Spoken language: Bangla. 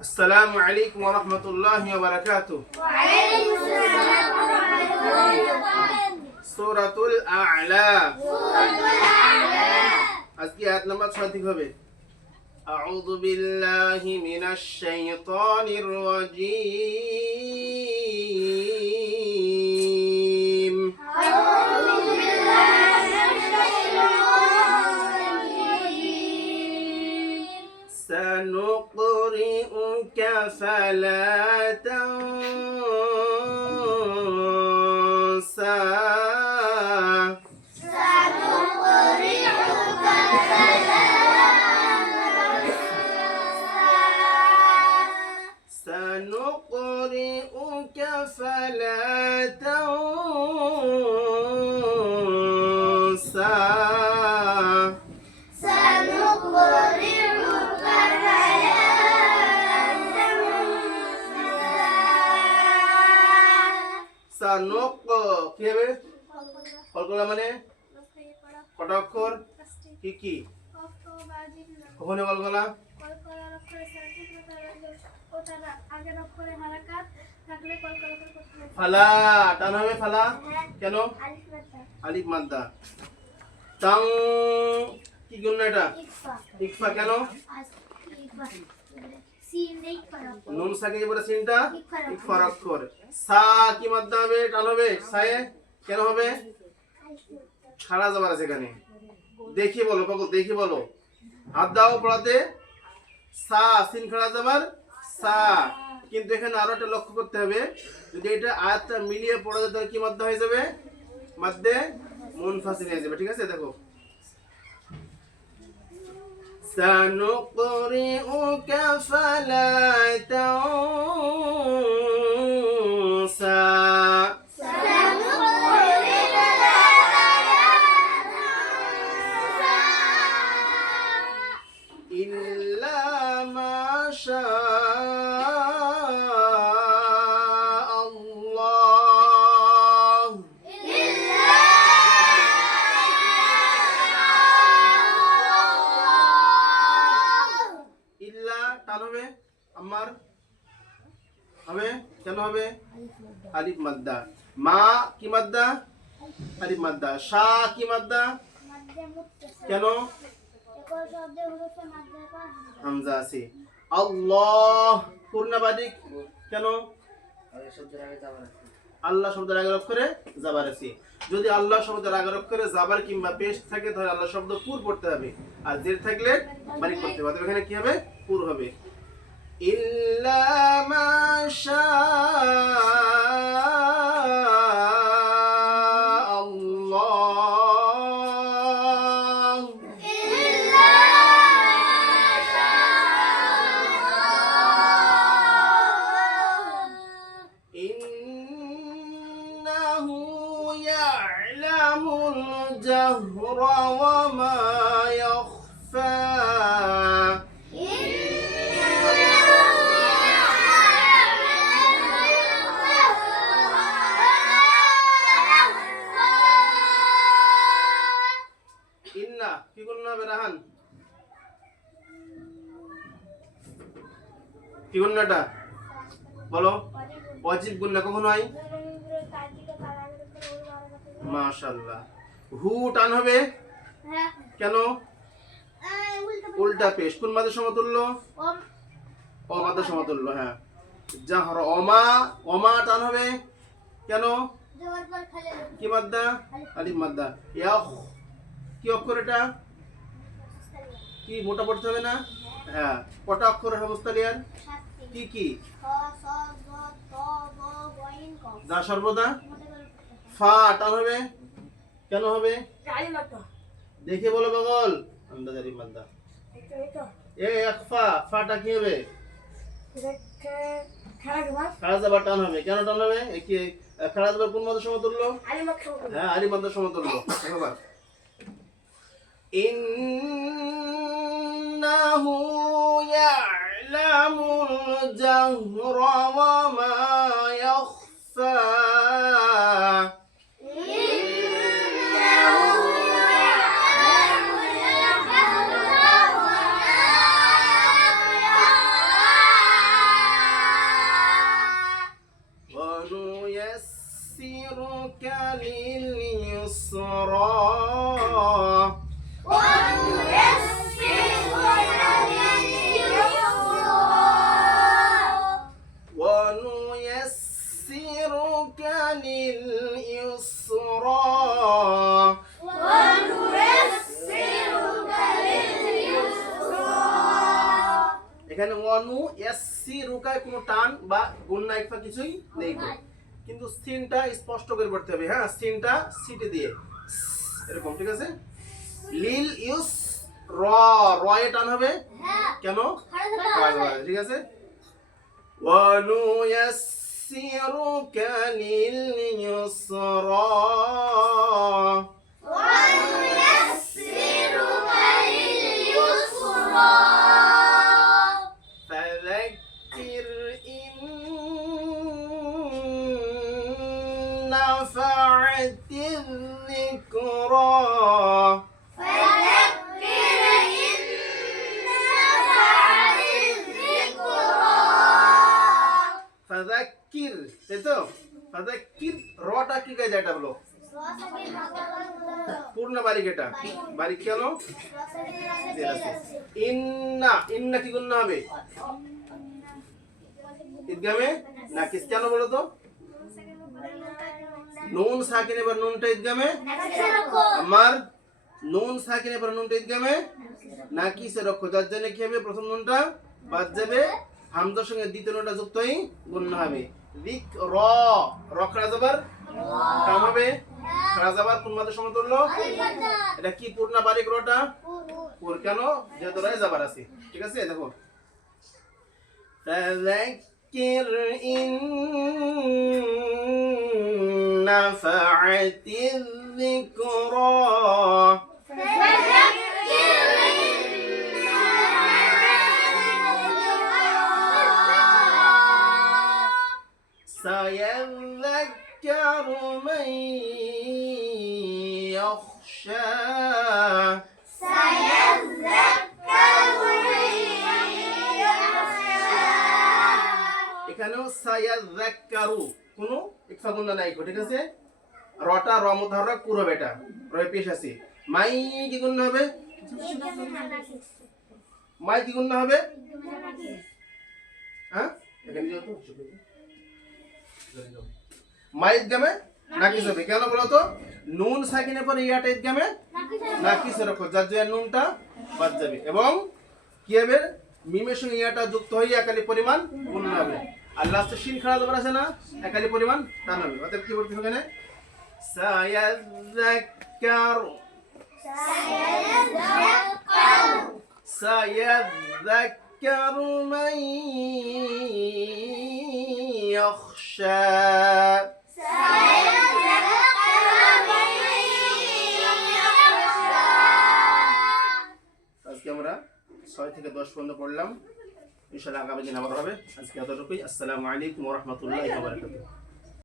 السلام عليكم ورحمة الله وبركاته. وعليكم السلام ورحمة الله وبركاته. سورة الأعلى. سورة الأعلى. আজকে আয়াত নাম্বার 6 থেকে হবে। أعوذ بالله من الشيطان الرجيم. أعوذ بالله من الشيطان الرجيم. سنقرئك فلا تنسى. سنقرئك فلا تنسى. সানুক কি হবে? কলকলা মানে কটা অক্ষর? কি কি? কখনো কলকলা? ফালা টান হবে ফালা কেন? আলিফ মাদ্দা। তাং কি গুণ এটা? ইকফা কেন? নুন সাকিন পরে সিনটা ইকফার অক্ষর। সা কি মাদ্দা হবে? টান হবে সায়ে কেন হবে? খাড়া যাবার আছে এখানে। দেখি বলো পাগল, দেখি বলো। হাত দাও পড়াতে। সা সিন খাড়া যাবার সা। কিন্তু এখানে আরো একটা লক্ষ্য করতে হবে, যদি এটা আয়াতটা মিলিয়ে পড়া যায় তাহলে কি মাদ্দা হয়ে যাবে? মাদ্দে মুনফাসিল হয়ে যাবে। ঠিক আছে দেখো। سنقرئك فلا تنسى. إلا ما شاء الله. ইল্লা টান হবে আমার হবে কেন হবে? আলিফ মাদ্দা। মা কি মাদ্দা? আলিফ মাদ্দা। শা কি মাদ্দা কেন? হামজা আছে। আল্লাহ পূর্ণবাদিক কেন? আল্লাহ শব্দের আগের অক্ষরে জাবার আছে। যদি আল্লাহ শব্দের আগের অক্ষরে জাবার কিংবা পেশ থাকে তাহলে আল্লাহ শব্দ পুর পড়তে হবে, আর জের থাকলে বারিক করতে হবে। এখানে কি হবে? পুর হবে। ইল্লা মা শা আল্লাহ। ইন্নাহু ইয়া'লামুল জাহরা ওয়া মা ইয়াখফা। ইন্না কি গুন্না বেরাহান? কি গুন্নাটা বলো? ওয়াজিব গুন্না কখন হয়? মাশাআল্লাহ। হু টান হবে কেন? উল্টা পেশ। কোন মাদের সমতুল্য? অ মাদের সমতুল্য। হ্যাঁ জাহর। অমা অমা টান হবে কেন? কি মাদ্দা? আলিফ মাদ্দা। ইয়াখ কি অক্ষর এটা? কি মোটা পড়তে হবে না? হ্যাঁ কটা অক্ষরের অবস্থা লিয়ার? কি কি? যা সর্বদা। ফা টান হবে কেন হবে? দেখে বলো পাগল। আন্দাজারি মাদ্দা। এ একফা ফাটা কি হবে? খাড়া যাবার টান হবে কেন? টান হবে কি? খাড়া যাবার কোন মাদের সমতুল্য? হ্যাঁ আলিফ মাদের সমতুল্য। দেখো ইন্নাহু ইয়া'লামুল জাহরা ওয়া মা ইয়াখফা। لليسرى ونيسرك لليسرى এখানে ওয়ানু ইয়াসসিরুকায় কোনো টান বা গুণনা ইকফা কিছুই নেই গো। কিন্তু সিনটা স্পষ্ট করে পড়তে হবে, হ্যাঁ সিনটা সিটে দিয়ে এরকম, ঠিক আছে। লিল ইউস র র এ টান হবে কেন, ঠিক আছে। ওয়ানু ইয়াসসিরুকা লিল ইউসরা فذكر إن نفعت الذكرى ফাযাক্কির, তাই তো। ফাযাক্কির রটা কি কাজে এটা হলো পূর্ণ বারিক, এটা বারিক কেন, ইন্না ইন্না কি গুণ হবে ইদগামে নাকিস কেন বলো তো, নুন সাকিনে পর নুনটা ইদগামে আমার, নুন সাকিনে পর নুনটা ইদগামে নাকিসে রক্ষ, যার জন্য কি হবে প্রথম নুনটা বাদ যাবে, হামজার সঙ্গে দ্বিতীয় নুনটা যুক্ত হই গুণ হবে। দিক র রখরা যাবার কাম হবে, খরা যাবার কোন মাদের সমতুল্য, এটা কি পূর্ণ বারিক রটা পুর কেন, যেহেতু রয়ে যাবার আছে, ঠিক আছে। দেখো فذكر إن نفعت الذكرى سيذكر من يخشى এখানেও সায়াযাক্কারু কোনো ইকফা গুণনা নাই, ঠিক আছে। রটা র মুতাহাররাক পুরো বেটা রয়ে পেশ আছে, মাই কি গুণনা হবে, মাই কি গুণনা হবে, হ্যাঁ এখানে যাও তো, মাই ইদগামে নাকিস হবে কেন বলো তো, নুন সাকিনের পরে ইয়াটা ইদগামে নাকিস রাখো, যার জন্য নুনটা বাদ যাবে এবং কি হবে মিমের সঙ্গে ইয়াটা যুক্ত হয়ে একালি পরিমাণ গুণনা হবে, আর লাস্টে শিন খাড়া যাবার আছে না একালি পরিমাণ টান হবে। অতএব কি বলতে হবে এখানে, সায়াযাক্কারু সায়াযাক্কারু মান ইয়াখশা, আজকে আমরা 6 থেকে 10 পর্যন্ত পড়লাম, ইনশাআল্লাহ আগামী দিন আবার হবে। আজকে এতটুকুই। আসসালামু আলাইকুম ওয়া রাহমাতুল্লাহি ওয়া বারাকাতুহু।